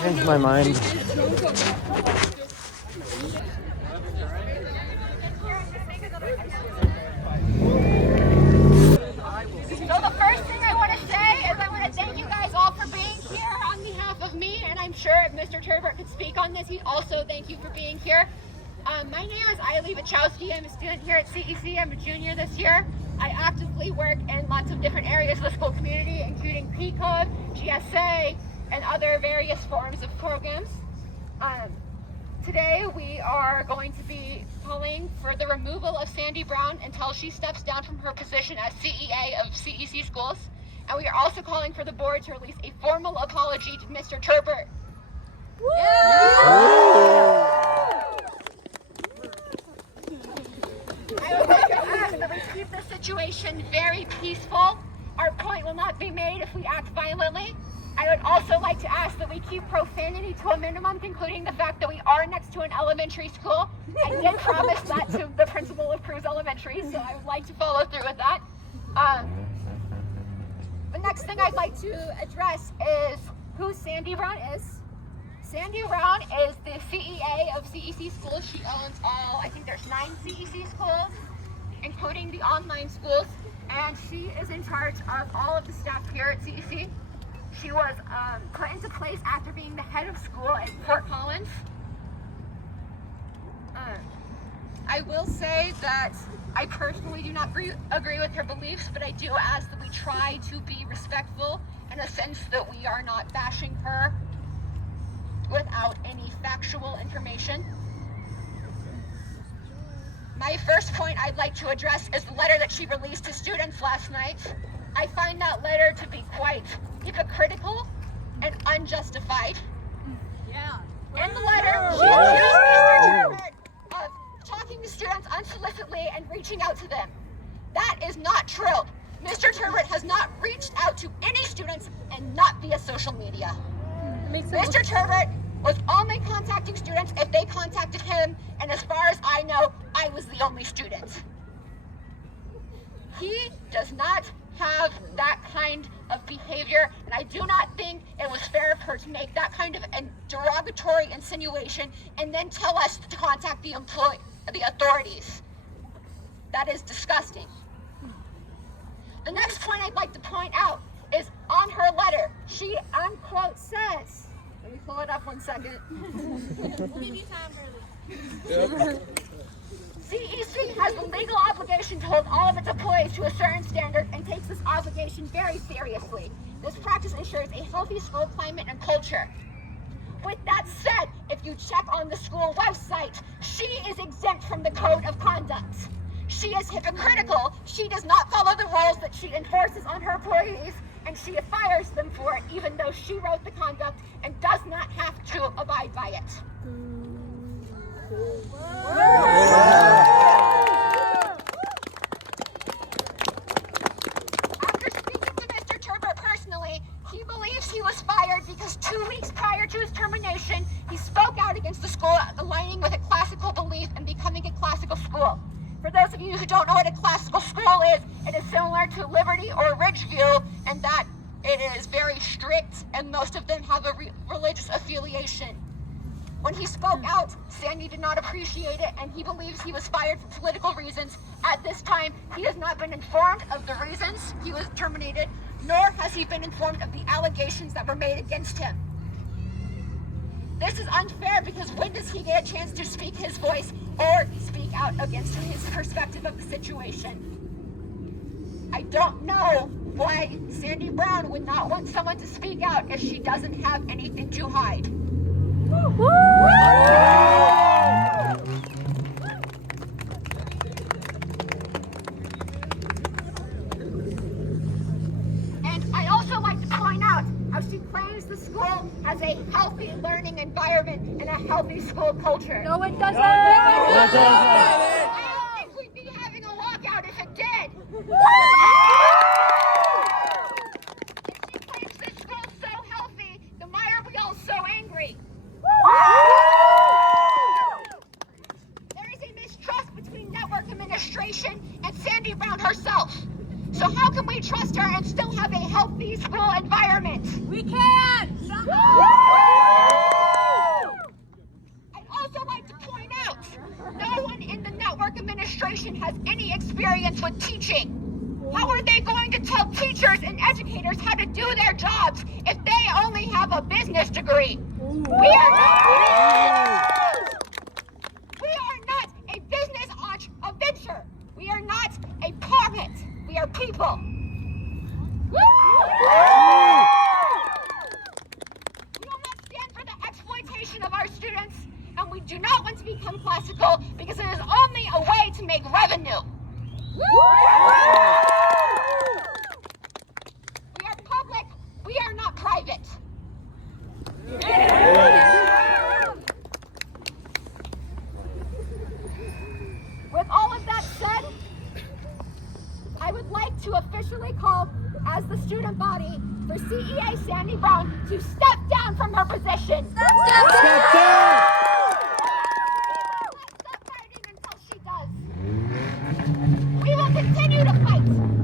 Changed my mind. So the first thing I want to say is I want to thank you guys all for being here on behalf of me, and I'm sure if Mr. Turbert could speak on this, he'd also thank you for being here. My name is Ailey Wachowski. I'm a student here at CEC. I'm a junior this year. I actively work in lots of different areas of the school community, including PCOG, GSA, and other various forms of programs. Today we are going to be calling for the removal of Sandy Brown until she steps down from her position as CEA of CEC schools. And we are also calling for the board to release a formal apology to Mr. Turbert. I would like to ask that we keep the situation very peaceful. Our point will not be made if we act violently. I would also like to ask that we keep profanity to a minimum, including the fact that we are next to an elementary school. I did promise that to the principal of Cruz Elementary, so I would like to follow through with that. The next thing I'd like to address is who Sandy Brown is. Sandy Brown is the CEA of CEC schools. She owns all, I think there's 9 CEC schools, including the online schools, and she is in charge of all of the staff here at CEC. She was put into place after being the head of school at Fort Collins. I will say that I personally do not agree with her beliefs, but I do ask that we try to be respectful in a sense that we are not bashing her without any factual information. My first point I'd like to address is the letter that she released to students last night. I find that letter to be quite hypocritical and unjustified. Yeah. In the letter, she accused Mr. Turbert of talking to students unsolicitedly and reaching out to them. That is not true. Mr. Turbert has not reached out to any students, and not via social media. Mr. Turbert was only contacting students if they contacted him, and as far as I know, I was the only student. He does not have that kind of behavior, and I do not think it was fair of her to make that kind of a derogatory insinuation and then tell us to contact the authorities. That is disgusting. The next point I'd like to point out is on her letter, she unquote says, let me pull it up 1 second. We'll give you time, early. CEC has the legal obligation to hold all of its employees to a certain standard and takes this obligation very seriously. This practice ensures a healthy school climate and culture. With that said, if you check on the school website, she is exempt from the code of conduct. She is hypocritical. She does not follow the rules that she enforces on her employees, and she fires them for it, even though she wrote the conduct and does not have to abide by it. After speaking to Mr. Turbert personally, he believes he was fired because 2 weeks prior to his termination, he spoke out against the school aligning with a classical belief and becoming a classical school. For those of you who don't know what a classical school is, it is similar to Liberty or Ridgeview in that it is very strict and most of them have a religious affiliation. When he spoke out, Sandy did not appreciate it, and he believes he was fired for political reasons. At this time, he has not been informed of the reasons he was terminated, nor has he been informed of the allegations that were made against him. This is unfair because when does he get a chance to speak his voice or speak out against his perspective of the situation? I don't know why Sandy Brown would not want someone to speak out if she doesn't have anything to hide. And I also like to point out how she claims the school has a healthy learning environment and a healthy school school culture. No, it doesn't. I don't think we'd be having a lockout if it did. If she claims this school's so healthy, then why are we all so angry? There is a mistrust between network administration and Sandy Brown herself. So how can we trust her and still have a healthy school environment? We can. I'd also like to point out, no one in the network administration has any experience with teaching. How are they going to tell teachers and educators how to do their jobs if they only have a business degree? We are not a business venture. We are not a profit. We are people. We will not stand for the exploitation of our students, and we do not want to become classical because it is only a way to make revenue. We are public. We are not private. With all of that said, I would like to officially call, as the student body, for CEA Sandy Brown to step down from her position. Step down! Stop fighting until she does. We will continue to fight.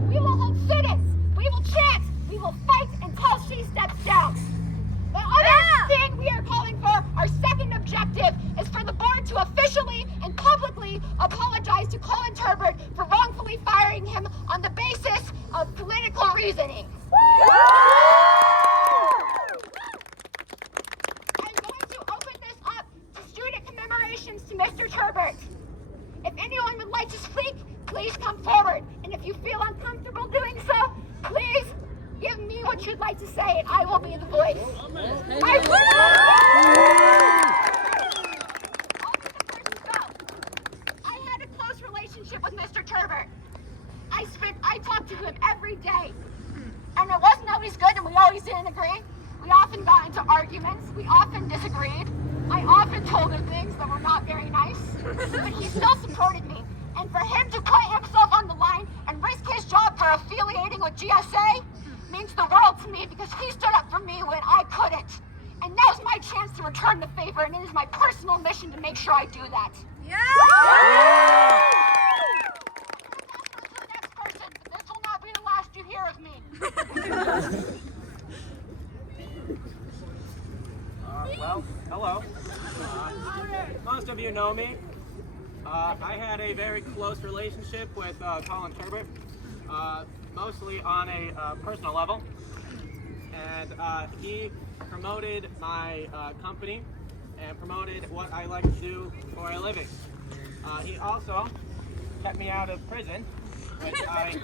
We will hold sit-ins. We will chant. We will fight until she steps down. The other thing we are calling for, our second objective, is for the board to officially and publicly apologize to Colin Turbert for wrongfully firing him on the basis of political reasoning. I'm going to open this up to student commemorations to Mr. Turbert. If anyone would like to speak, please come forward. And if you feel uncomfortable doing so, please give me what you'd like to say, and I will be the voice. I had a close relationship with Mr. Turbert. I talked to him every day. And it wasn't always good, and we always didn't agree. We often got into arguments. We often disagreed. I often told him things that were not very nice. But he still supported me. And for him to put himself on the line and risk his job for affiliating with GSA means the world to me, because he stood up for me when I couldn't. And now's my chance to return the favor, and it is my personal mission to make sure I do that. Yeah! The next person, but this will not be the last you hear of me. Well, hello. Most of you know me. I had a very close relationship with Colin Turbert, mostly on a personal level, and he promoted my company and promoted what I like to do for a living. He also kept me out of prison, which I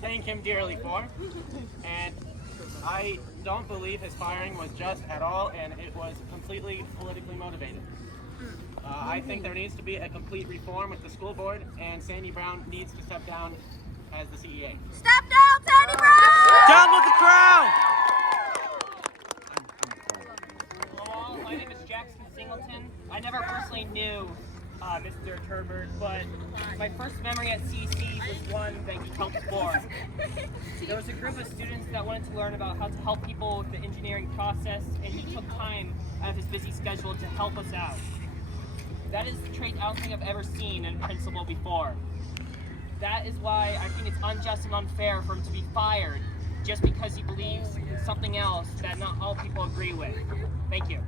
thank him dearly for, and I don't believe his firing was just at all, and it was completely politically motivated. I think there needs to be a complete reform with the school board, and Sandy Brown needs to step down as the CEA. Step down, Sandy Brown! Down with the crowd! Hello all, my name is Jackson Singleton. I never personally knew Mr. Turbert, but my first memory at CC was one that he helped for. There was a group of students that wanted to learn about how to help people with the engineering process, and he took time out of his busy schedule to help us out. That is the trait I don't think I've ever seen in a principal before. That is why I think it's unjust and unfair for him to be fired just because he believes in something else that not all people agree with. Thank you.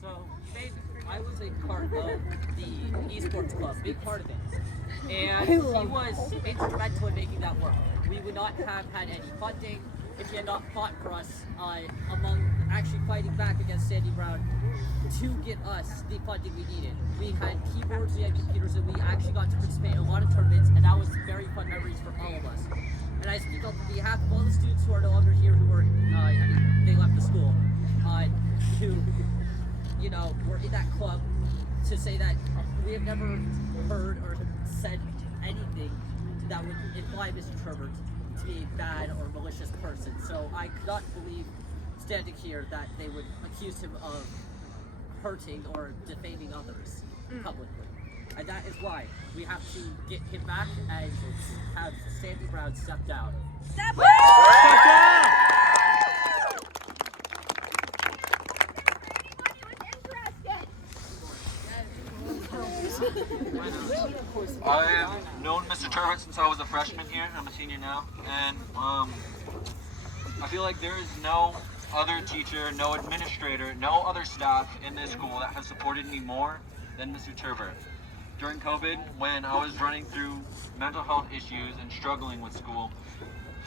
So, basically, I was a part of the esports club, big part of it. And he was instrumental in making that work. We would not have had any funding if he had not fought for us among actually fighting back against Sandy Brown to get us the funding we needed. We had keyboards, we had computers, and we actually got to participate in a lot of tournaments, and that was very fun memories for all of us. And I speak on behalf of all the students who are no longer here, who were, they left the school, who, you know, were in that club, to say that we have never heard or said anything that would imply Mr. Turbert to be a bad or malicious person. So I could not believe standing here that they would accuse him of hurting or defaming others publicly. And that is why we have to get him back and have Sandy Brown step down. Step down! I've known Mr. Turbot since I was a freshman here. I'm a senior now, and I feel like there is no other teacher, no administrator, no other staff in this school that has supported me more than Mr. Turbot. During COVID, when I was running through mental health issues and struggling with school,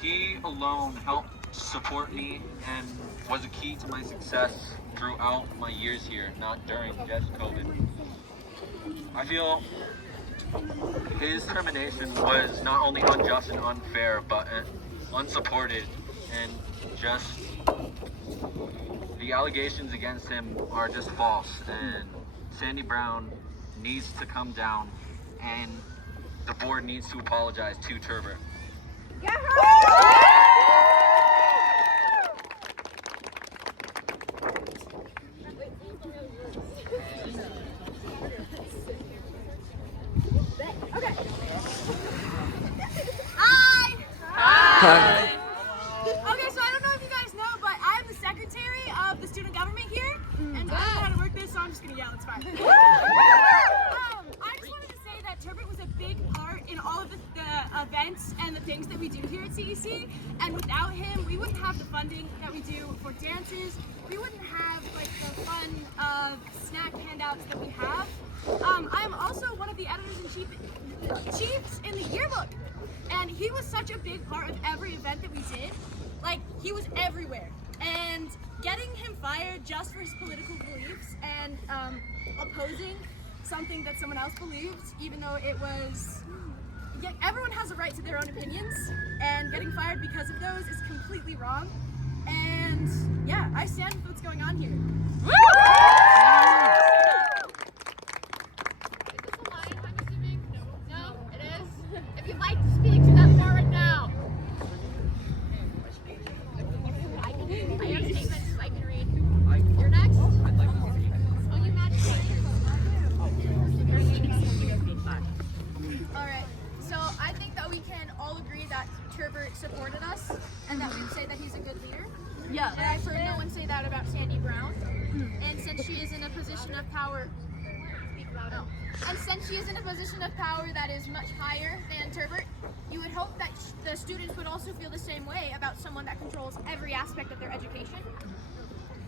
he alone helped support me and was a key to my success throughout my years here, not during just COVID. I feel his termination was not only unjust and unfair, but unsupported, and just the allegations against him are just false, and Sandy Brown needs to come down, and the board needs to apologize to Turbot. Hi. Okay, so I don't know if you guys know, but I'm the secretary of the student government here, and I don't know how to work this, so I'm just gonna yell. It's fine. I just wanted to say that Turbot was a big part in all of the events and the things that we do here at CEC, and without him, we wouldn't have the funding that we do for dances. We wouldn't have like the fun snack handouts that we have. I am also one of the editors-in-chiefs in the yearbook. And he was such a big part of every event that we did. Like, he was everywhere. And getting him fired just for his political beliefs and opposing something that someone else believed, even though it was... Yeah, everyone has a right to their own opinions, and getting fired because of those is completely wrong. And yeah, I stand with what's going on here. If you'd like to speak to that part right now. I have statements I can read. You're next. Oh, you match. Alright, so I think that we can all agree that Turbot supported us and that we would say that he's a good leader. Yeah. But I've heard no one say that about Sandy Brown. And since she is in a position of power, and since she is in a position of power that is much higher than Turbot, you would hope that the students would also feel the same way about someone that controls every aspect of their education.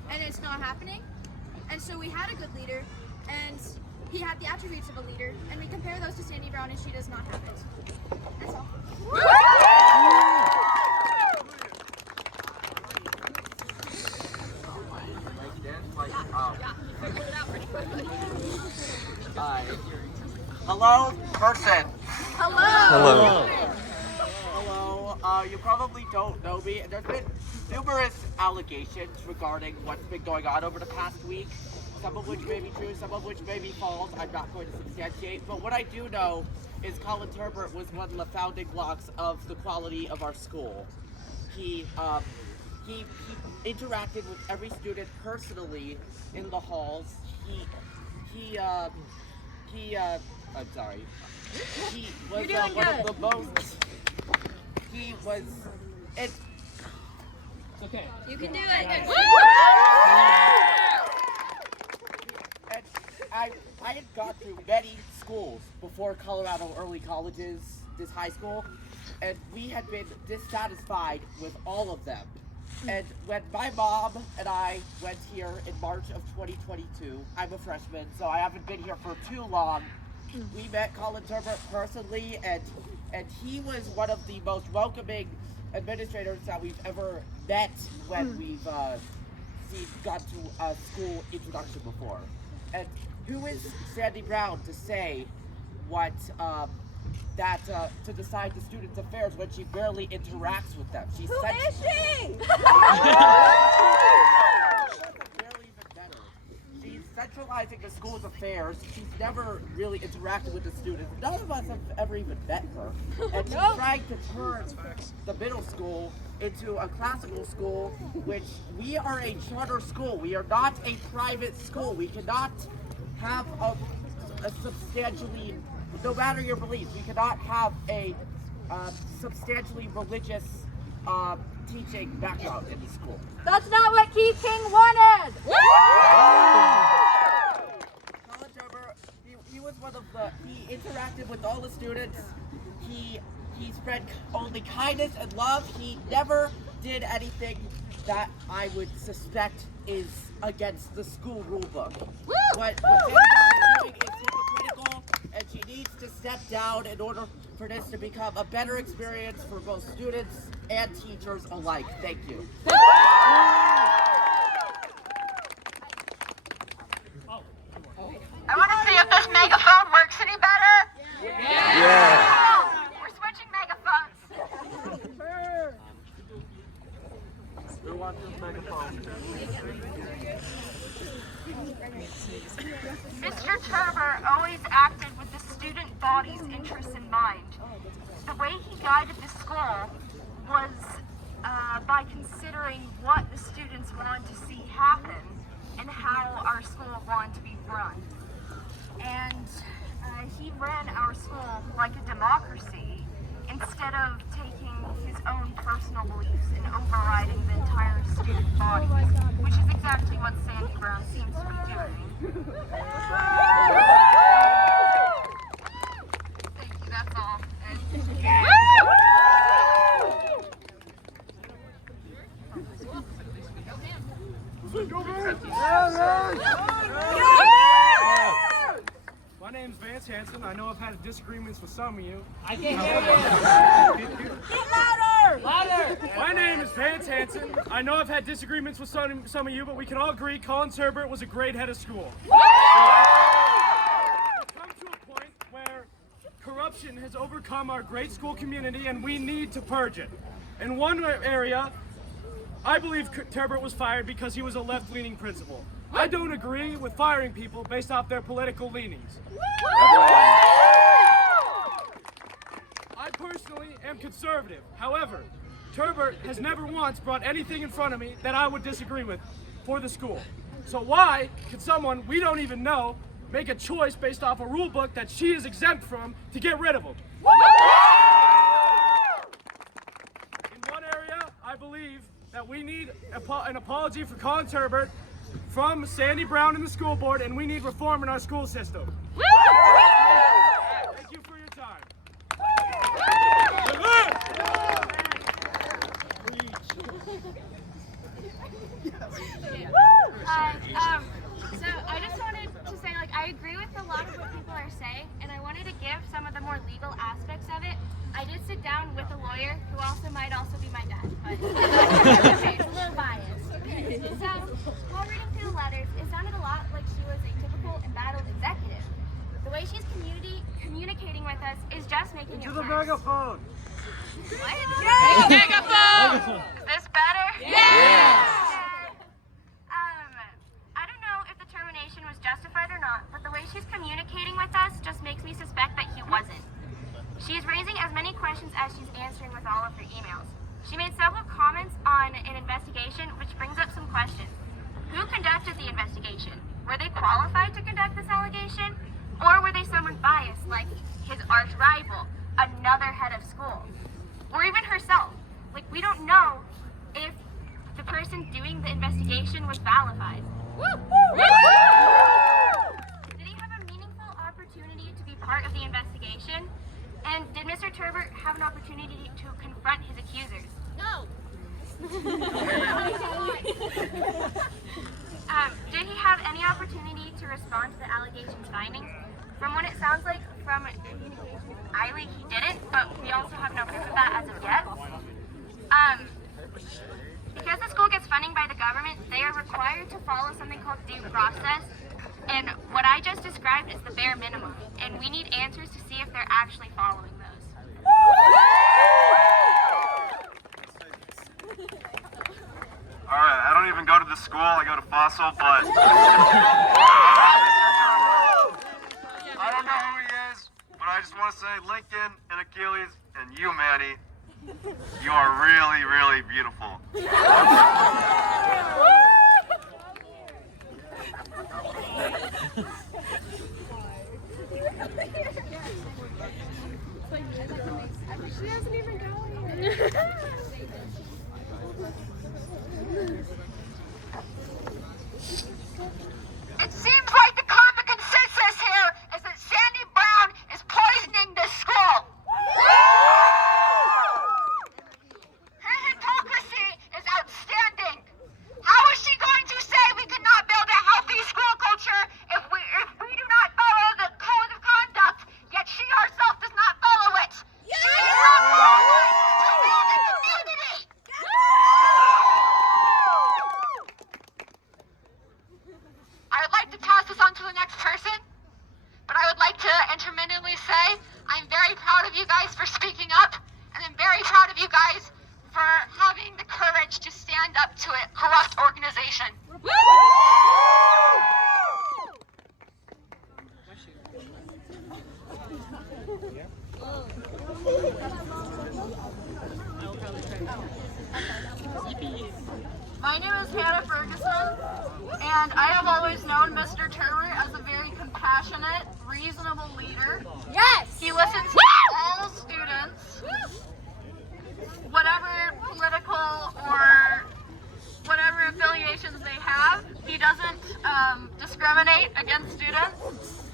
And it's not happening. And so we had a good leader, and he had the attributes of a leader, and we compare those to Sandy Brown, and she does not have it. That's all. Hello, person. Hello! Hello. You probably don't know me. There's been numerous allegations regarding what's been going on over the past week. Some of which may be true, some of which may be false. I'm not going to substantiate. But what I do know is Colin Turbot was one of the founding blocks of the quality of our school. He interacted with every student personally in the halls. I'm sorry. He was one of the most. He was. It's okay. You can do it! And I had gone through many schools before Colorado Early Colleges, this high school, and we had been dissatisfied with all of them. And when my mom and I went here in March of 2022, I'm a freshman, so I haven't been here for too long. We met Colin Turbot personally, and he was one of the most welcoming administrators that we've ever met when we've gone to a school introduction before. And who is Sandy Brown to say what to decide the students' affairs when she barely interacts with them? She's Who is she? She's centralizing the school's affairs. cares. She's never really interacted with the students. None of us have ever even met her. And she's trying to turn the middle school into a classical school, which we are a charter school. We are not a private school. We cannot have a substantially, no matter your beliefs, we cannot have a substantially religious teaching background in the school. That's not what Keith King wanted! Colin Turber, he was one of he interacted with all the students. He spread only kindness and love. He never did anything that I would suspect is against the school rule book. What Sandy Brown is doing is hypocritical, and she needs to step down in order for this to become a better experience for both students and teachers alike. Thank you. I want to see if this megaphone works any better. Yeah. We're switching megaphones. Who wants this megaphone? Mr. Turber always acted with the student body's interests in mind. The way he guided the school was by considering what the students wanted to see happen and how our school wanted to be run. And he ran our school like a democracy instead of taking his own personal beliefs and overriding the entire student body, which is exactly what Sandy Brown seems to be doing. Thank you, that's all. My name's Vance Hansen. I know I've had disagreements with some of you. I can't hear you. Get louder! Louder! My name is Vance Hansen. I know I've had disagreements with some of you, but we can all agree Colin Turbert was a great head of school. We've come to a point where corruption has overcome our great school community, and we need to purge it. In one area, I believe Turbert was fired because he was a left-leaning principal. I don't agree with firing people based off their political leanings. I personally am conservative. However, Turbert has never once brought anything in front of me that I would disagree with for the school. So why could someone we don't even know make a choice based off a rule book that she is exempt from to get rid of him? In one area, I believe that we need an apology for Colin Turbert from Sandy Brown and the school board, and we need reform in our school system. Thank you for your time. So I just wanted to say, I agree with a lot of what people are saying, and I wanted to give some of the more legal aspects of it. I did sit down with a lawyer who might also be my dad, but okay, it's a little biased. So while reading through the letters, it sounded a lot like she was a typical embattled executive. The way she's communicating with us is just making it worse. Megaphone. What? Yeah. Megaphone! Is this better? Yes! I don't know if the termination was justified or not, but the way she's communicating with us just makes me suspect that he wasn't. She is raising as many questions as she's answering with all of her emails. She made several comments on an investigation, which brings up some questions. Who conducted the investigation? Were they qualified to conduct this allegation? Or were they someone biased, like his arch rival, another head of school? Or even herself? We don't know if the person doing the investigation was vilified. Did he have a meaningful opportunity to be part of the investigation? And did Mr. Turbert have an opportunity to confront his accusers? No. Did he have any opportunity to respond to the allegations findings? From what it sounds like from communication with Eiley, he didn't, but we also have no proof of that as of yet. Because the school gets funding by the government, they are required to follow something called due process. And what I just described is the bare minimum. And we need answers to see if they're actually following those. Alright, I don't even go to the school, I go to Fossil, but want to say, Lincoln and Achilles, and you, Manny, you are really, really beautiful. She hasn't even gone. It seems like the common consensus here is that Sandy Brown is poisoning this school. Her hypocrisy is outstanding. How is she going to say we cannot build a healthy school culture if we do not follow the code of conduct, yet she herself does not follow it? She is not qualified to build a community. I would like to pass this on to the next person, but I would like to intermittently say I'm very proud of you guys for speaking up, and I'm very proud of you guys for having the courage to stand up to a corrupt organization. My name is Hannah Ferguson, and I have always known Mr. Turner as a very compassionate, reasonable leader. Yes! He listens to all students, whatever political or whatever affiliations they have. He doesn't discriminate against students.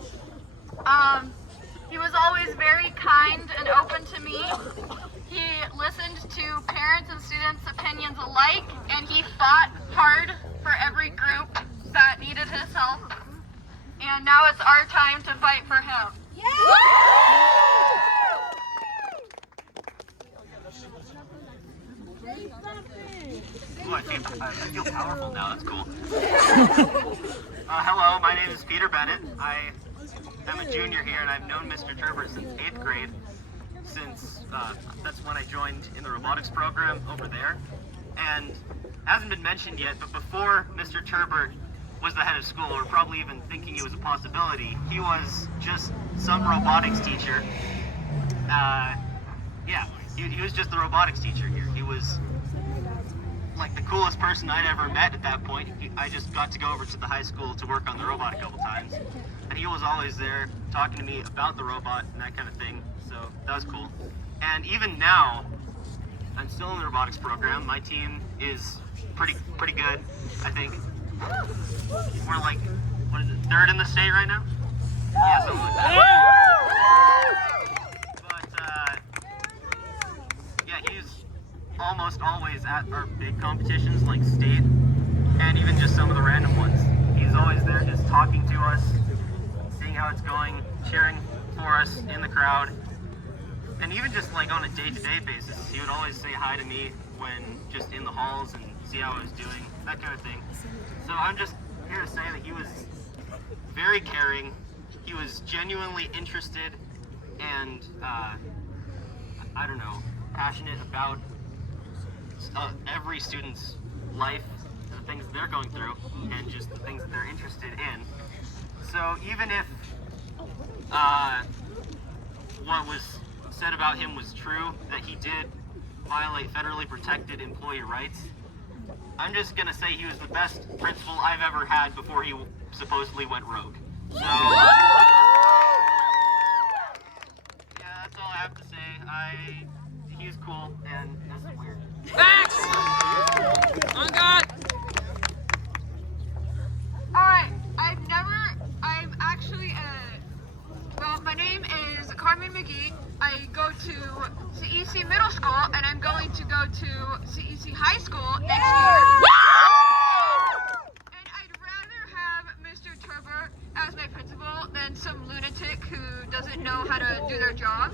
He was always very kind and open to me. He listened to parents and students' opinions alike, and he fought hard for every group that needed his help. And now it's our time to fight for him. Ooh, I feel powerful now. That's cool. Hello, my name is Peter Bennett. I am a junior here, and I've known Mr. Turbert since 8th grade. Since that's when I joined in the robotics program over there. And hasn't been mentioned yet, but before Mr. Turbert was the head of school, or probably even thinking it was a possibility, he was just some robotics teacher. Yeah, he was just the robotics teacher here. He was like the coolest person I'd ever met at that point. I just got to go over to the high school to work on the robot a couple times. And he was always there talking to me about the robot and that kind of thing. So that was cool. And even now, I'm still in the robotics program. My team is pretty good, I think. We're like, what is it, 3rd in the state right now? Yeah, something like that. But yeah, he's almost always at our big competitions like state and even just some of the random ones. He's always there just talking to us, seeing how it's going, cheering for us in the crowd. And even just like on a day-to-day basis, he would always say hi to me when just in the halls and see how I was doing, that kind of thing. So I'm just here to say that he was very caring, he was genuinely interested and, I don't know, passionate about every student's life, the things that they're going through, and just the things that they're interested in. So even if what was said about him was true, that he did violate federally protected employee rights, I'm just gonna say he was the best principal I've ever had before he supposedly went rogue. So, yeah, that's all I have to say. He's cool, and this is weird. Facts! On God! Alright, I'm actually, well, my name is Carmen McGee. I go to CEC Middle School, and I'm going to go to CEC High School next year. And I'd rather have Mr. Turber as my principal than some lunatic who doesn't know how to do their job.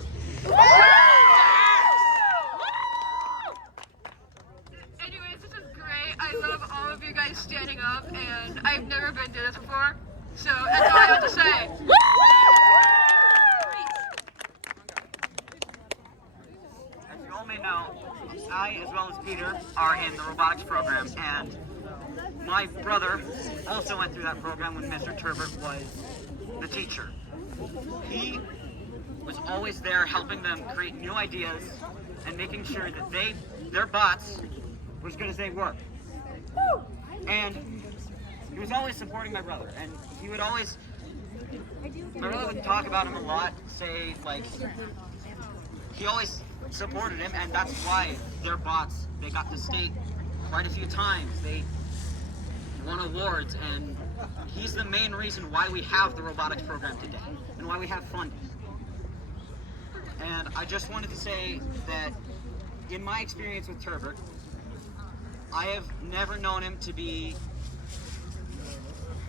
Anyways, this is great. I love all of you guys standing up, and I've never been through this before. So that's all I have to say. As you all may know, I, as well as Peter, are in the robotics program, and my brother also went through that program when Mr. Turbert was the teacher. He was always there helping them create new ideas and making sure that their bots were as good as they were. And he was always supporting my brother, and he would always, my brother would talk about him a lot, say like, he always supported him, and that's why their bots, they got to state quite a few times. They won awards, and he's the main reason why we have the robotics program today and why we have funding. And I just wanted to say that in my experience with Turbert, I have never known him to be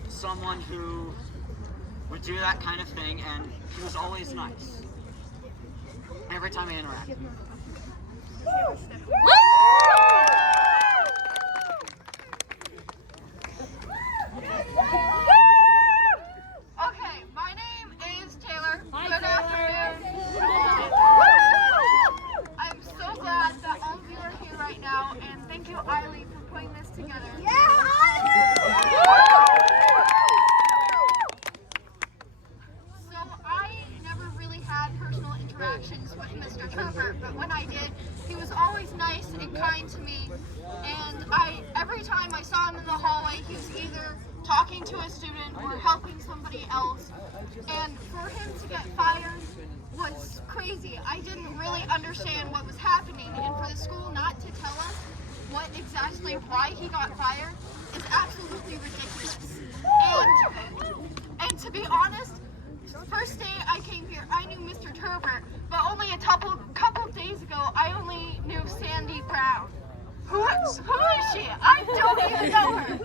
someone who would do that kind of thing, and he was always nice every time I interacted. Okay, my name is Taylor. Good afternoon. I'm so glad that all of you are here right now, and thank you, Eileen, for putting this together. So I never really had personal interactions with Mr. Turbert, but when I did, he was always nice and kind to me. And every time I saw him in the hallway, he was either talking to a student or helping somebody else. And for him to get fired was crazy. I didn't really understand what was happening, and for the school not to tell us what exactly why he got fired is absolutely ridiculous. And to be honest, the first day I came here, I knew Mr. Turbert, but only a couple days ago, I only knew Sandy Brown. Who is she? I don't even know her.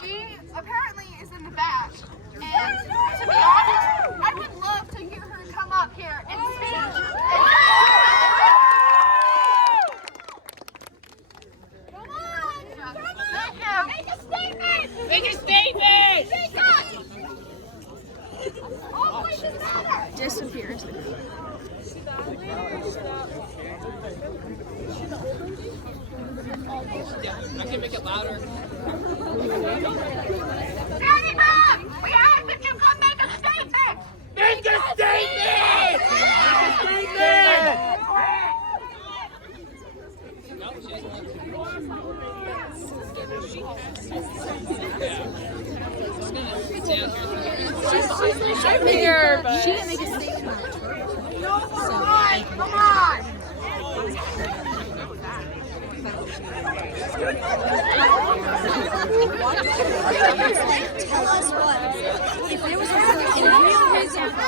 She apparently is in the back, and to be honest, I would love to hear her come up here and speak. Come on! Thank you! Make a statement! Make a statement! Speak up! All voices matter! Disappears. I can make it louder. Sandy Brown! We ask that you come make a statement! Make a statement! No, she doesn't want She didn't make a statement. No more lies! Come on! Tell us what. If there was a real reason for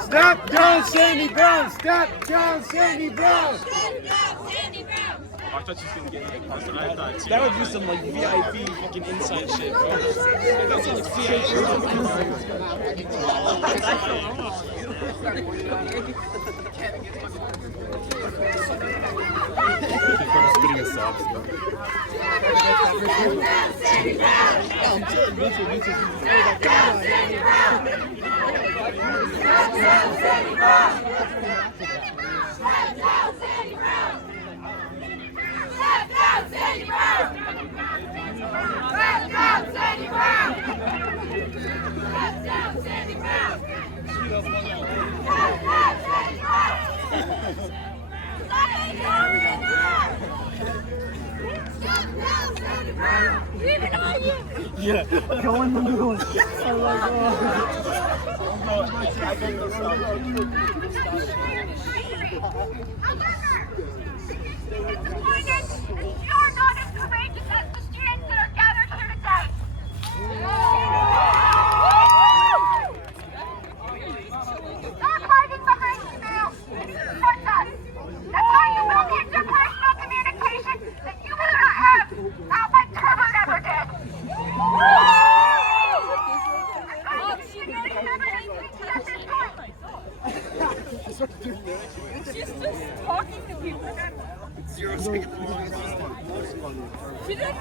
Step down, Sandy Brown! Step down, Sandy Brown! I thought she was gonna get that would be some like VIP fucking inside shit, bro. That's like spitting a sob story. Yeah, go in the middle. Oh my You're not as courageous as the students that are gathered here today. Stop hiding behind email and support us. That's how you will get your personal communication that you will not have, not like Turbert ever did. She's just talking to people. Zero seconds. She didn't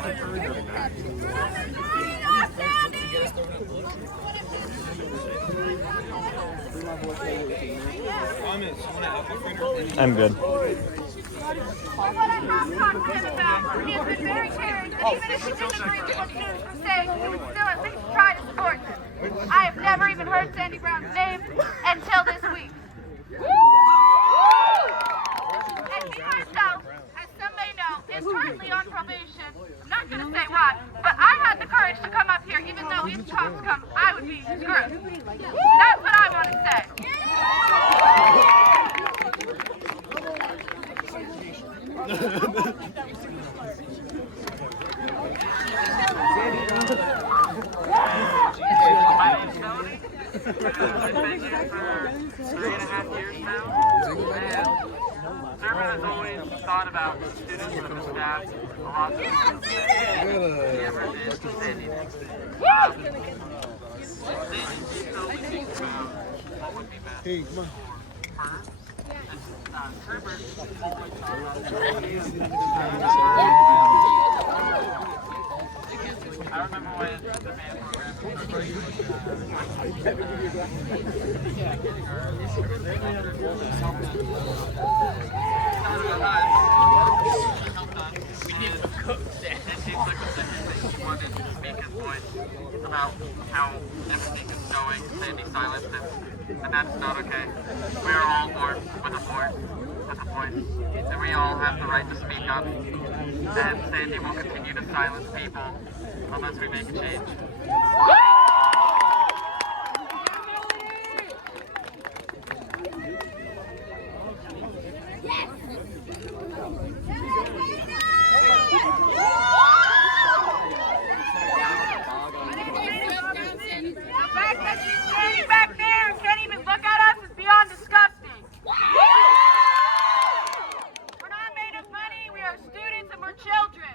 I'm good. What I have talked to him about, he has been very caring, and even if he disagrees with what students were saying, he would still at least try to support them. I have never even heard Sandy Brown's name until this week. And he himself, as some may know, is currently on probation. I'm not going to say why, but I had the courage to come up here, even though if cops come, I would be screwed. That's what I want to say. My name's Tony. I've been here for 3.5 years now. And Thurman has always thought about students and the staff a lot more than he ever did to Sandy. Sandy always thinks about what would be best for her. And Herbert always thought about I remember when the band program he wanted to speak his voice about how everything is going. Sandy silenced him, and that's not okay. We are all born with a voice, and we all have the right to speak up. And Sandy will continue to silence people unless we make a change. The fact that she's standing back there and can't even look at us is beyond disgusting. We're not made of money, we are students and we're children.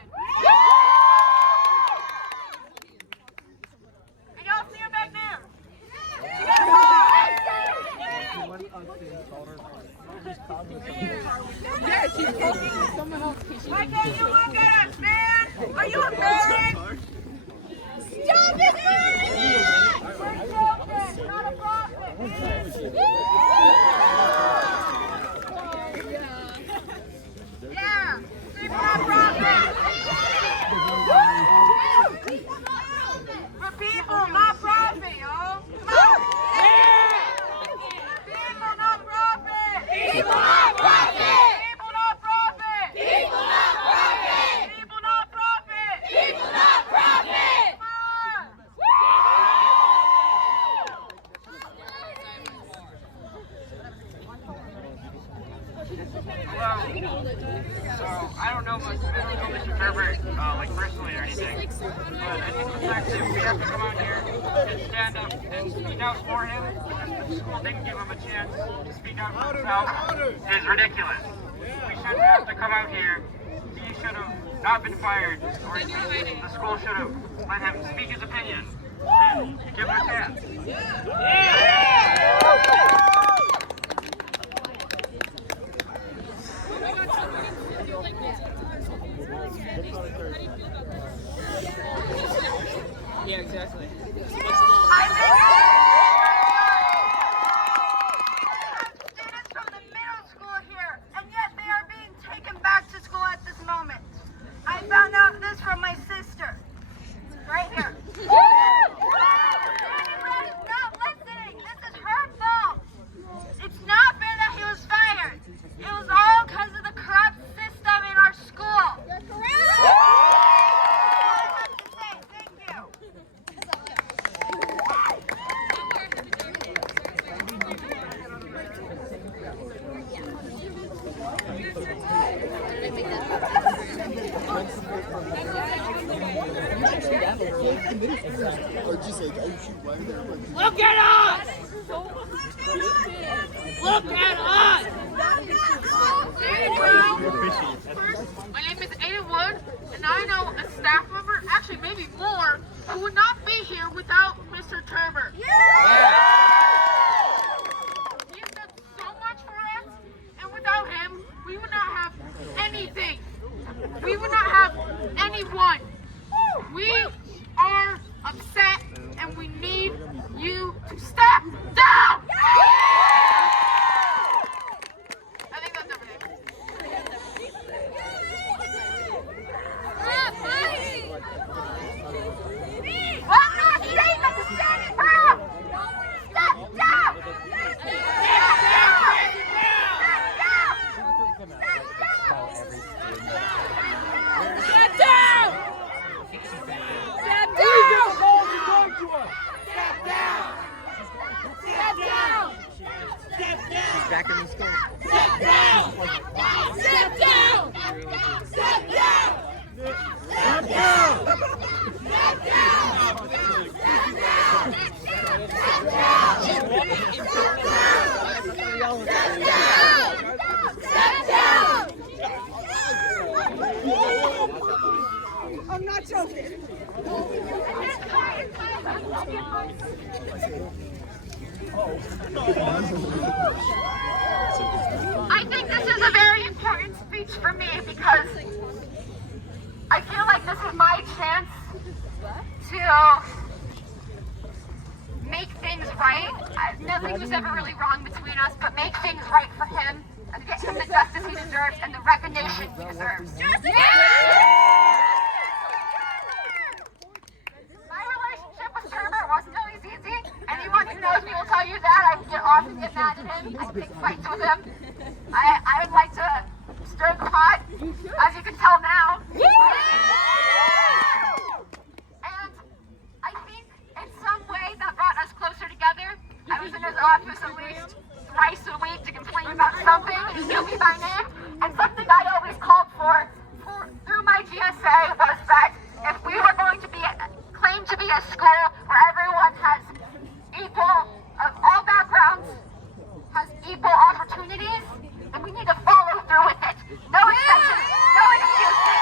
And y'all see her back there? Why can't you look at us, man? Are you embarrassed? Stop it, man! We're children, not a profit. Yeah, we're not profit. We're people, not profit, y'all. Come on. People, not profit. People, not profit. People, not profit. People, not profit. People, not profit. People, not profit. Come on. Well, so I don't know much about Mr. Herbert, like personally or anything, but I think the fact that we have to come out here and stand up and speak out for him, because the school didn't give him a chance to speak out for himself, is ridiculous. We shouldn't have to come out here. He should have not been fired, or the school should have let him speak his opinion and give him a chance. Yeah, exactly. Students from the middle school here, and yet they are being taken back to school at this moment. I found out this from my sister. Right here. Sandy is not listening. This is her fault. It's not fair that he was fired. It was all because of the corrupt system in our school. You're correct. That's all I have to say. Thank you. Look at us! Look at us! My name is Ada Wood, and I know a staff member, actually maybe more, who would not be here without Mr. Turber. He has done so much for anything. We would not have anyone. We are upset and we need you to step down. I think that's everything. One more statement to Sandy Brown. Step down. Back in the school. Step down! Step down! Step down! Step down! Step down! I'm not joking. I think this is a very important speech for me because I feel like this is my chance to make things right. Nothing was ever really wrong between us, but make things right for him and get him the justice he deserves and the recognition he deserves. Justice! My relationship with Herbert wasn't always easy. Anyone who knows me will tell you that. I often get mad at him. I pick fights with him. I would like to stir the pot, as you can tell now. And I think in some way that brought us closer together. I was in his office at least thrice a week to complain about something. He knew me by name. And something I always called for through my GSA was that if we were going to claim to be a school where everyone has of all backgrounds, has equal opportunities, then we need to follow through with it. No exceptions, no excuses.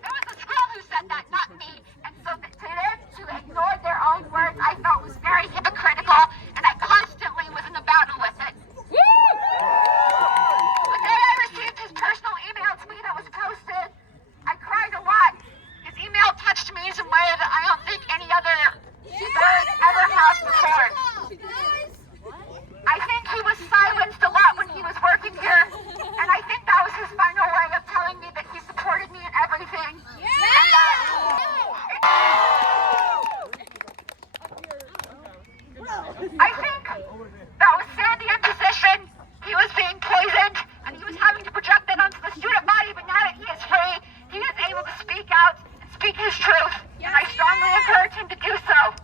It was the school who said that, not me. And so to them to ignore their own words, I felt was very hypocritical, and I constantly was in a battle with it. The day I received his personal email to me that was posted, I cried a lot. His email touched me in a way that I don't think any other bird ever has before. I think he was silenced a lot when he was working here, and I think that was his final way of telling me that he supported me in everything. I think that with Sandy in position, he was being poisoned, and he was having to project that onto the student body, but now that he is free, he is able to speak out and speak his truth, and I strongly encourage him to do so.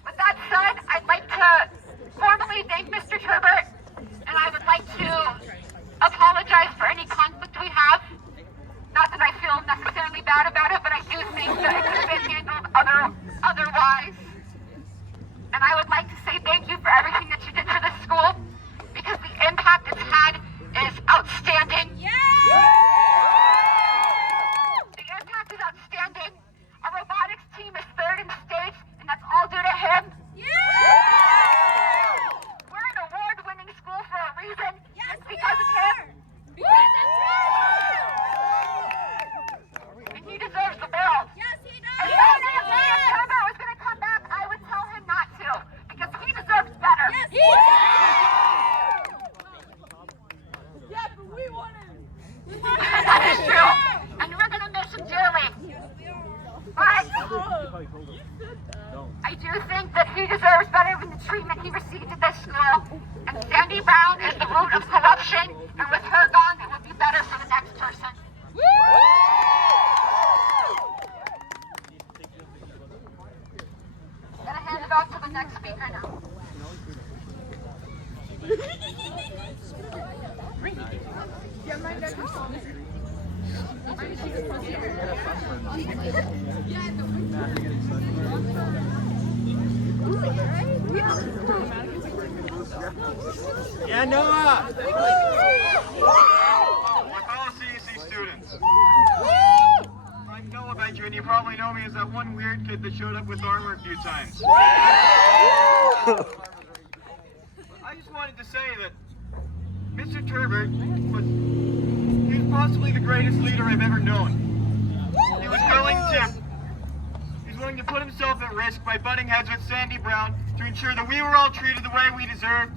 With that said, I'd like to formally thank Mr. Herbert, and I would like to apologize for any conflict we have. Not that I feel necessarily bad about it, but I do think that it could have been handled otherwise. And I would like to say thank you for everything that you did for this school, because the impact it's had is outstanding. The impact is outstanding. Our robotics team is 3rd in the state, and that's all due to him. We're an award-winning school for a reason. It's because of him. And he deserves the world. Yes, he does. And if Herbert was going to come back, I would tell him not to, because he deserves better. Yes, he does. Yeah, but we want him. That is true. And we're going to miss him dearly. But I do think that he deserves better than the treatment he received at this school. And Sandy Brown is the root of corruption, and with her gone, it would be better for the next person. I'm gonna hand it off to the next speaker now. Yeah, Noah! My fellow CEC students. I know about you, and you probably know me as that one weird kid that showed up with armor a few times. I just Mr. Turbert was possibly the greatest leader I've ever known. He was willing to put himself at risk by butting heads with Sandy Brown to ensure that we were all treated the way we deserved.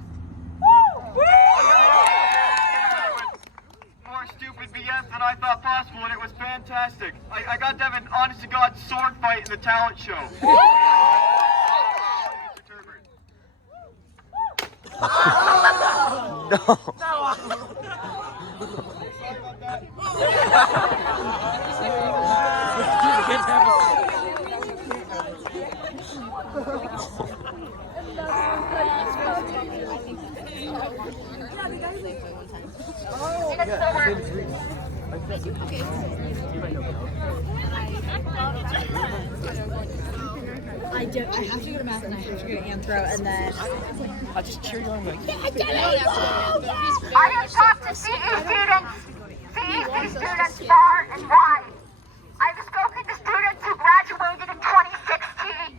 More stupid BS than I thought possible, and it was fantastic. I got to have an honest-to-God sword fight in the talent show. I have to go to math and I have to go to anthro and then I'll just cheer you on like, I have talked to CECC students far and wide. I've spoken to students who graduated in 2016.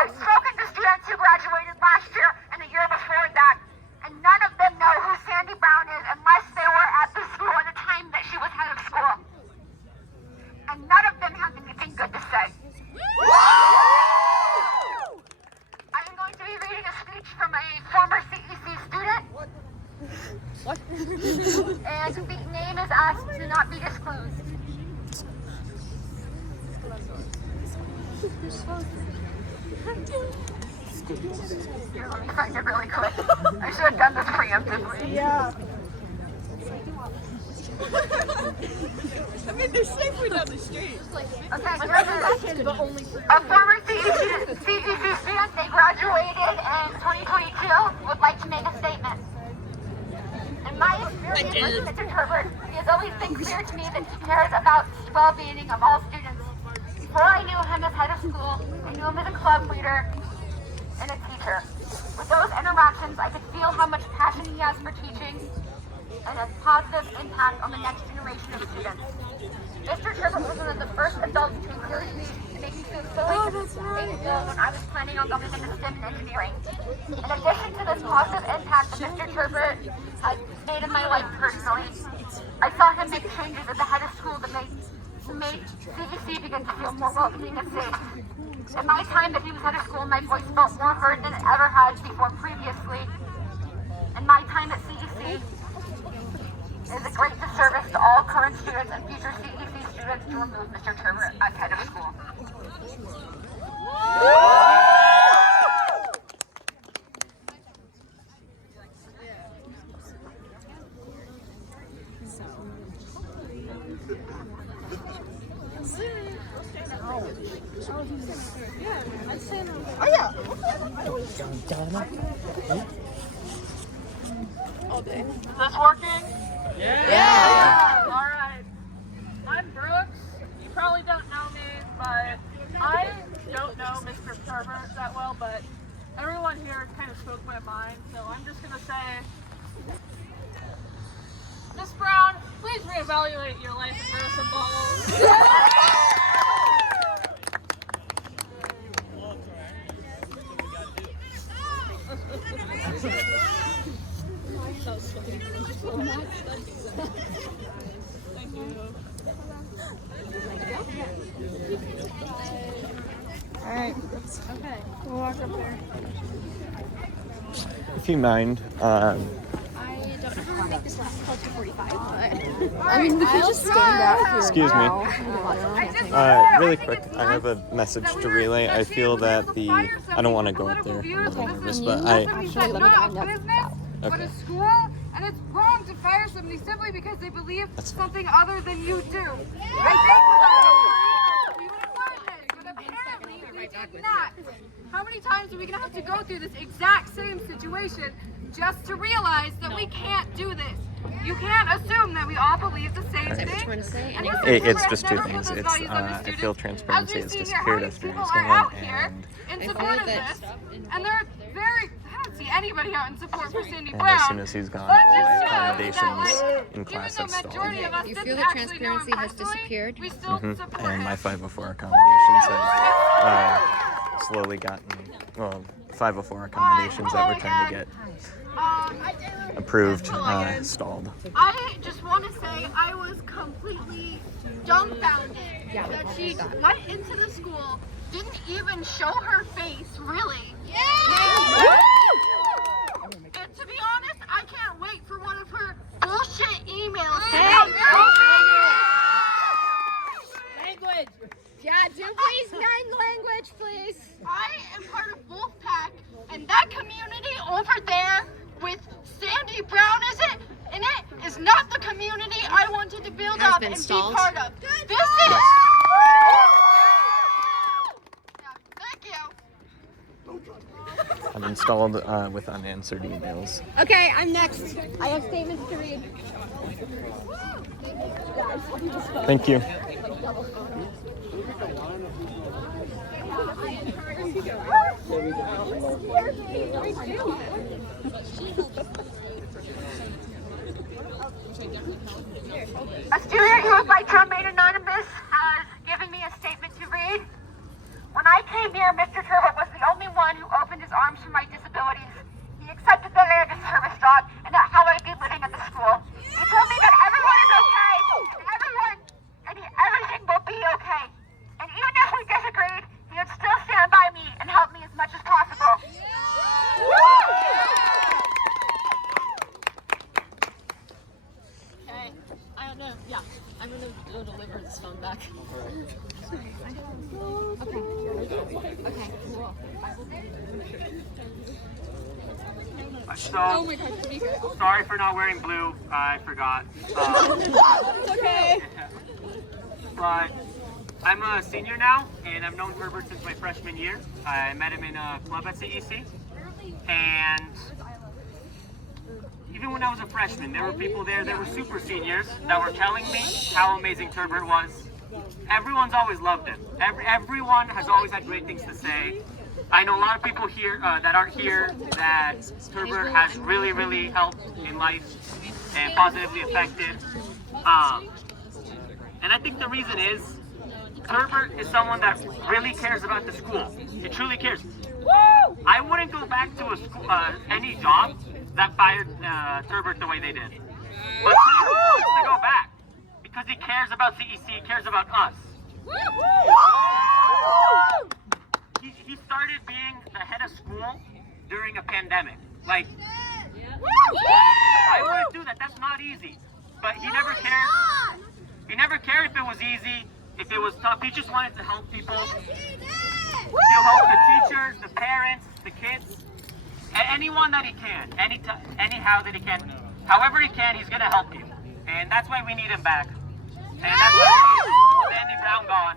I've spoken to students who graduated last year and the year before that, and none of them know who Sandy Brown is unless they were at the school at the time that she was head of school. And none of them have anything good to say. I am going to be reading a speech from a former CEC student. What? And the name is asked to not be disclosed. Here, let me find it really quick. I should have done this preemptively. Yeah. I mean, they're safely down the street. Okay, here's a former CEC student. They graduated in 2022. Would like to make a statement. In my experience with Mr. Turbert, he has always been clear to me that he cares about the well-being of all students. Before I knew him as head of school, I knew him as a club leader and a teacher. With those interactions, I could feel how much passion he has for teaching and a positive impact on the next generation of students. Mr. Turbert was one of the first adults to encourage me and make me feel so capable when I was planning on going into STEM and engineering. In addition to this positive impact that Mr. Turbert has made in my life personally, I saw him make changes at the head of school that made CEC begin to feel more welcoming and safe. In my time that he was head of school, my voice felt more heard than it ever had before previously. In my time at CEC, it is a great disservice to all current students and future CEC students to remove Mr. Turbert as head of school. Oh yeah. All day. Is this working? Yeah. All right. I'm Brooks. You probably don't know me, but I don't know Mr. Turbert that well, but everyone here kind of spoke my mind, so I'm just gonna say, Miss Brown, please reevaluate your life and medicine balls. Alright, okay. We'll walk up there. If you mind, I don't know how to make this last call to 45, but I mean, we could just stand out here. excuse me. Really quick, I have a message to relay. I feel that I don't want to go up there. I'm a little nervous, but Actually, let me find out. But a school, and it's wrong to fire somebody simply because they believe something other than you do. I think we would have learned this, but apparently we did not. How many times are we gonna have to go through this exact same situation just to realize that we can't do this? You can't assume that we all believe the same thing. it's just two things. It's I feel transparency has disappeared after he's gone, in support of this, and they're very. I don't see anybody out in support for Sandy and Brown. as soon as he's gone, my accommodations in class have stalled. You feel that transparency has disappeared? We still support And my him. 504 accommodations have slowly gotten, well, 504 accommodations that we're trying to get approved, stalled. I just want to say I was completely dumbfounded that she went into the school, didn't even show her face, really. And to be honest, I can't wait for one of her bullshit emails. Language. Yeah, do please language, please. I am part of Wolfpack, and that community over there with Sandy Brown, in it, is not the community I wanted to build up and be part of. This is. Thank you. I've installed with unanswered emails. Okay, I'm next. I have statements to read. Thank you. A student who would like to remain anonymous has given me a statement to read. When I came here, Mr. Turbot was the only one who opened his arms for my disabilities. He accepted that I had a service dog and that how I'd be living at the school. He told me that everyone is okay, and everything will be okay. And even if we disagreed, he would still stand by me and help me as much as possible. Okay, I don't know. Yeah, I'm gonna go deliver this phone back. Okay, cool. So, sorry for not wearing blue. I forgot. It's okay. But I'm a senior now, and I've known Herbert since my freshman year. I met him in a club at CEC, and even when I was a freshman, there were people there that were super seniors that were telling me how amazing Herbert was. Everyone's always loved him. Everyone has always had great things to say. I know a lot of people here that aren't here that Herbert has really, really helped in life and positively affected. And I think the reason is Herbert is someone that really cares about the school. He truly cares. I wouldn't go back to a school, any job that fired Herbert the way they did. But he wants to go back because he cares about CEC, he cares about us. He started being the head of school during a pandemic. Like, I wouldn't do that. That's not easy. But he never cared. He never cared if it was easy, if it was tough. He just wanted to help people. He'll help the teachers, the parents, the kids, anyone that he can, anyhow that he can. However he can, he's going to help you. And that's why we need him back. And that's why we need Sandy Brown gone.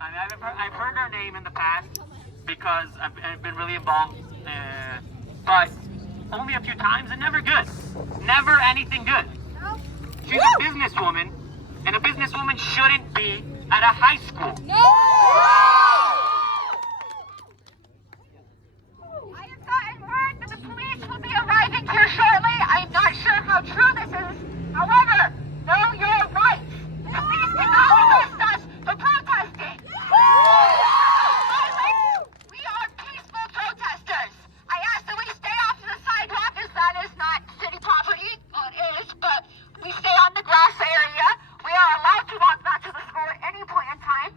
I mean, I've heard her name in the past because I've been really involved, but only a few times and never good. Never anything good. She's a businesswoman, and a businesswoman shouldn't be at a high school. I have gotten word that the police will be arriving here shortly. I'm not sure how true this is. However, know your rights. The police cannot arrest us for protesting. We are peaceful protesters. I ask that we stay off to the sidewalk as that is not city property. Well, it is, but we stay on the grass area. We are allowed to walk back to the school at any point in time.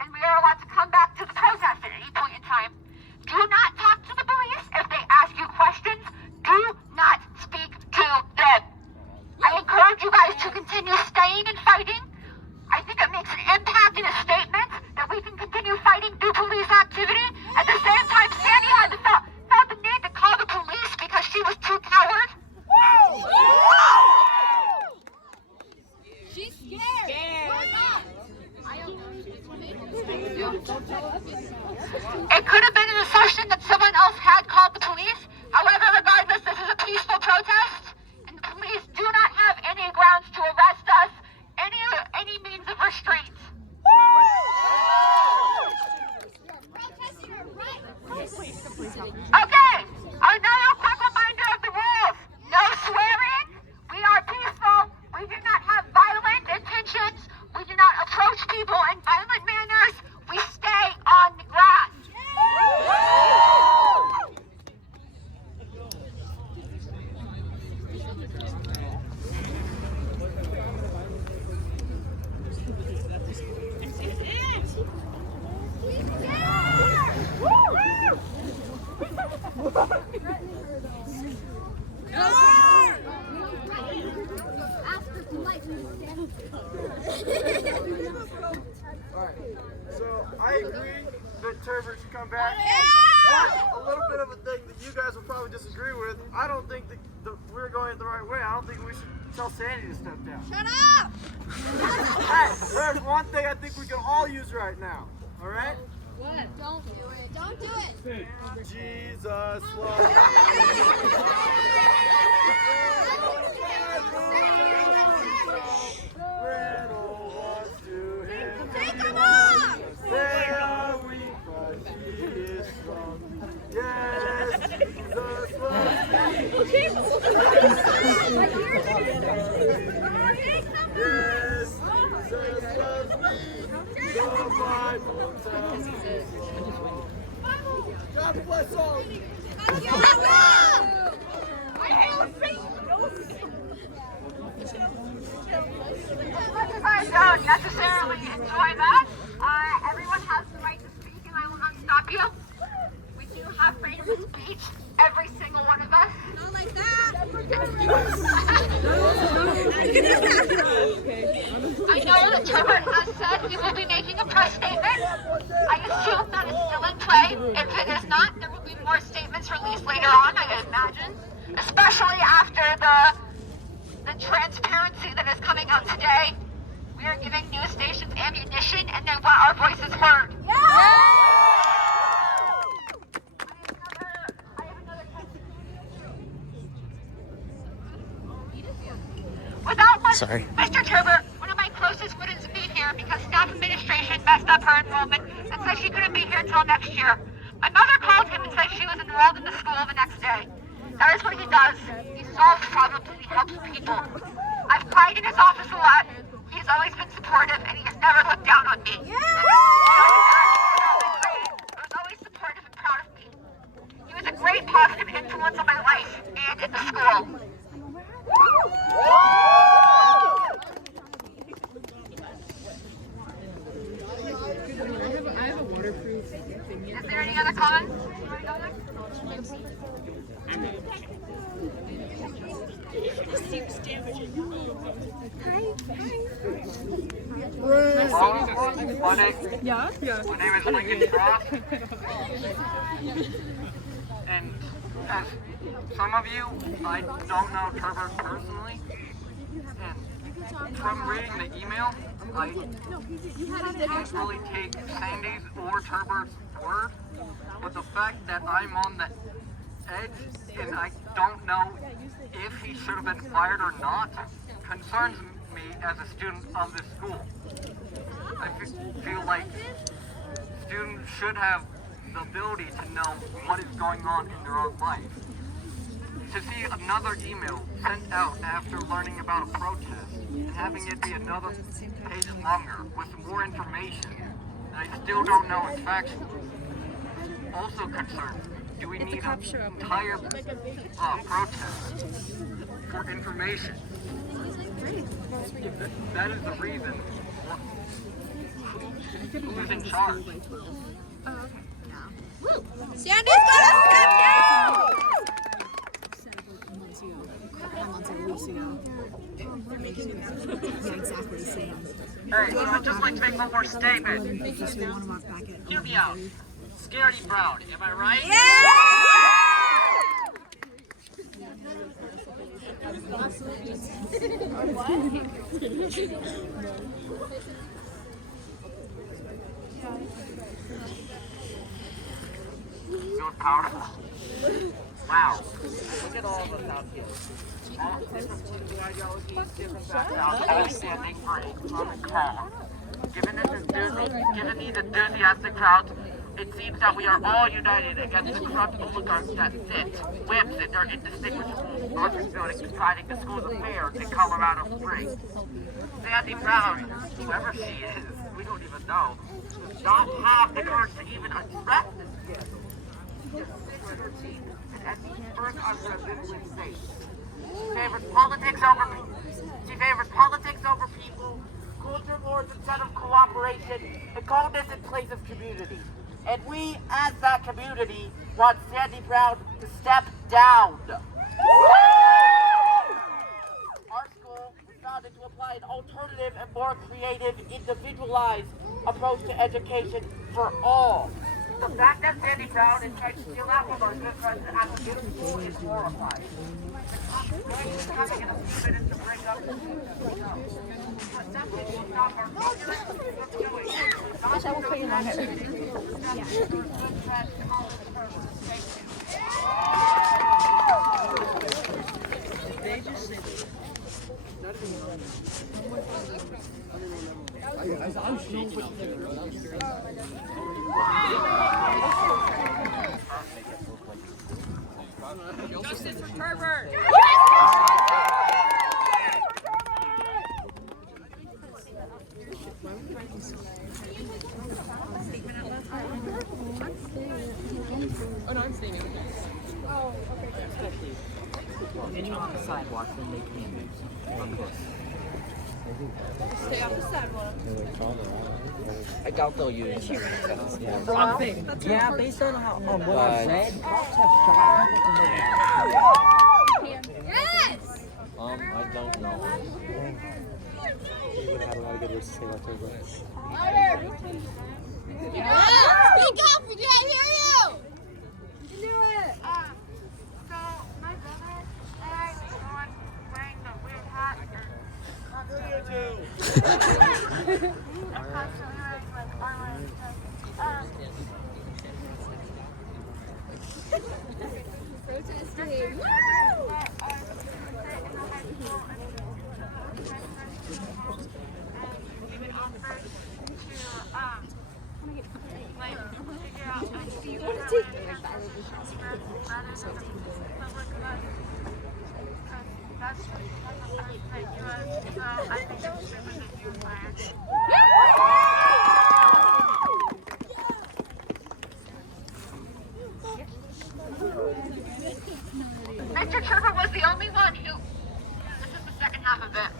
And we are allowed to come back to the protest at any point in time. Do not talk to the police if they ask you questions. Do not speak to them. I encourage you guys to continue staying and fighting. I think it makes an impact in a statement that we can continue fighting through police activity. At the same time, Sandy had felt the need to call the police because she was too coward. She's scared. Why not? It could have been an assertion that someone else had called the police. However, regardless, this is a peaceful protest, and the police do not have any grounds to arrest us, any means of restraint. Okay, another quick reminder of the rules. No swearing. We are peaceful. We do not have violent intentions. We do not approach people in violent manners. We stay on the grass. come back. But a little bit of a thing that you guys will probably disagree with. I don't think that we're going it the right way. I don't think we should tell Sandy to step down. Shut up! Hey, there's one thing I think we can all use right now. All right? What? Don't do it. Don't do it. Jesus loves Take him off! They are weak, but he is strong. Yes, Jesus loves me. Yes, Jesus loves me. The Bible tells me so. God bless all of you. As much as I don't necessarily enjoy that, everyone has the right to speak and I will not stop you. We do have freedom of speech, every single one of us. Not like that! I know that Trevor has said he will be making a press statement. I assume that is still in play. If it is not, there will be more statements released later on, I imagine. Especially after the transparency that is coming out today. We are giving news stations ammunition and they want our voices heard. Yeah! I have another Without much, Sorry. Mr. Turber, one of my closest wouldn't be here because staff administration messed up her enrollment and said she couldn't be here until next year. My mother called him and said she was enrolled in the school the next day. That is what he does. He solves problems and he helps people. I've cried in his office a lot. He's always been supportive and he has never looked down on me. Yeah! He was always supportive and proud of me. He was a great positive influence on my life and in the school. I have a waterproof thing. Is there any other comments? My name is Lincoln Cross. And as some of you, I don't know Turber personally. And from reading the email, I can't really take Sandy's or Turber's word. But the fact that I'm on the edge and I don't know if he should have been fired or not concerns me as a student of this school. I feel like students should have the ability to know what is going on in their own life. To see another email sent out after learning about a protest and having it be another page longer with more information that I still don't know is factual. Also concerned, do we need an entire protest for information? If that is the reason, who's in charge? Sandy's gonna step down! Hey, I'd just like to make one more statement. Hear me out. Scaredy Brown, am I right? Feels powerful. Wow. Look at all of us out here. All different political ideologies, different backgrounds, all standing free on the call. Given these enthusiastic crowds, it seems that we are all united against the corrupt oligarchs that sit, whips in their indistinguishable office buildings deciding the school's affairs in Colorado Springs. Sandy Brown, whoever she is, we don't even know, does not have the courage to even address this gift. And at the first unreasonably safe. She favors politics over people, culture wars instead of cooperation, and coldness in place of community. And we, as that community, want Sandy Brown to step down. Our school was founded to apply an alternative and more creative, individualized approach to education for all. The fact that Sandy Brown is trying to steal that from our good friends at the middle school is horrifying. I'm going to have to get a few minutes to break up this but definitely will stop our culture from doing. Gosh, I will put it on it. They just say Justice for Herbert! Oh no, I'm staying in the house. Oh, okay. Especially when you're on the sidewalk, then they can on the bus. Stay off the sidewalk. I doubt they'll use it. wrong thing. Yeah, based on what I said, cops have shot people. Yes! I don't know. He would have had a lot of good words to say about their books. Speak up! We can't hear you! You can do it! So my brother and I were on wearing the weird hat constantly wearing like armor and stuff. Protesting! We would offer to like figure out a secret rather than public bus. That's the first that you was, I think it's super that you were fired. Mr. Turbot was the only one who... This is the second half of it.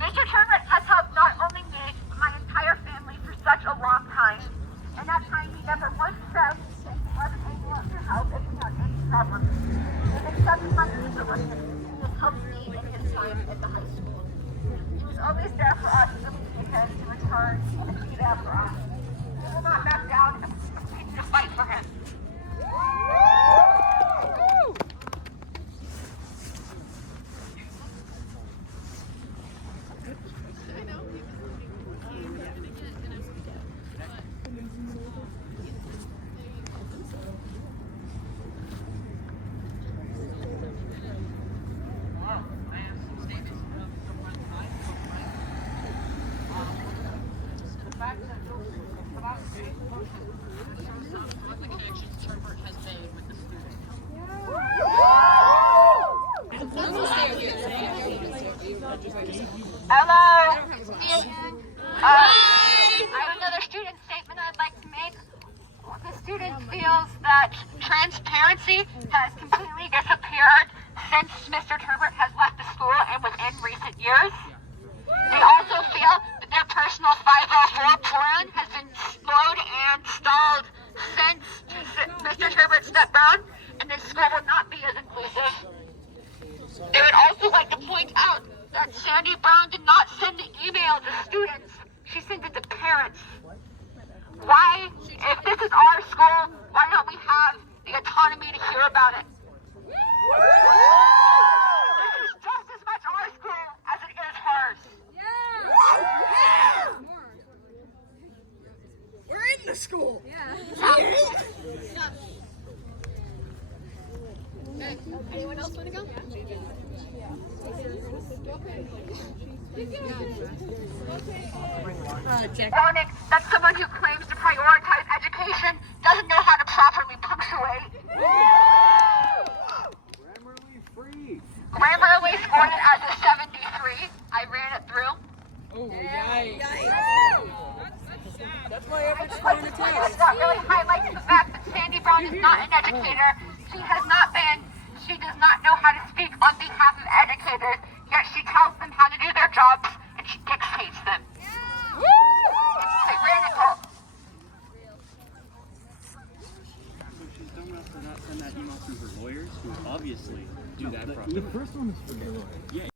Mr. Turbot has helped not only me, but my entire family for such a long time. And that time he never once said that he wasn't able to help if he had any problems. In the 7 months he was with me, he has helped me in his time at the high school. He was always there for us to meet him in return and to be there for us. We will not back down and continue to fight for him. Hello. I have another student statement I'd like to make. The student feels that transparency has completely disappeared since Mr. Turbot has left the school and within recent years. They also feel that their personal 504 plan has been slowed and stalled since Mr. Turbot stepped down, and the school will not be as inclusive. They would also like to point out that Sandy Brown did not send the email to students. She sent it to parents. Why, if this is our school, why don't we have the autonomy to hear about it? This is just as much our school as it is hers. We're in the school. Anyone else want to go? Ironic that someone who claims to prioritize education doesn't know how to properly punctuate. Grammarly scored it as a 73. I ran it through. Oh, yikes. That's my average I'd score like in to a point test. this out really highlights the fact that Sandy Brown is not an educator. She has not been. She does not know how to speak on behalf of educators, yet she tells them how to do their jobs, and she dictates them. It's tyrannical. So she's dumb enough to not send that email to her lawyers, who obviously do that properly. The first one is for the lawyer. Yeah.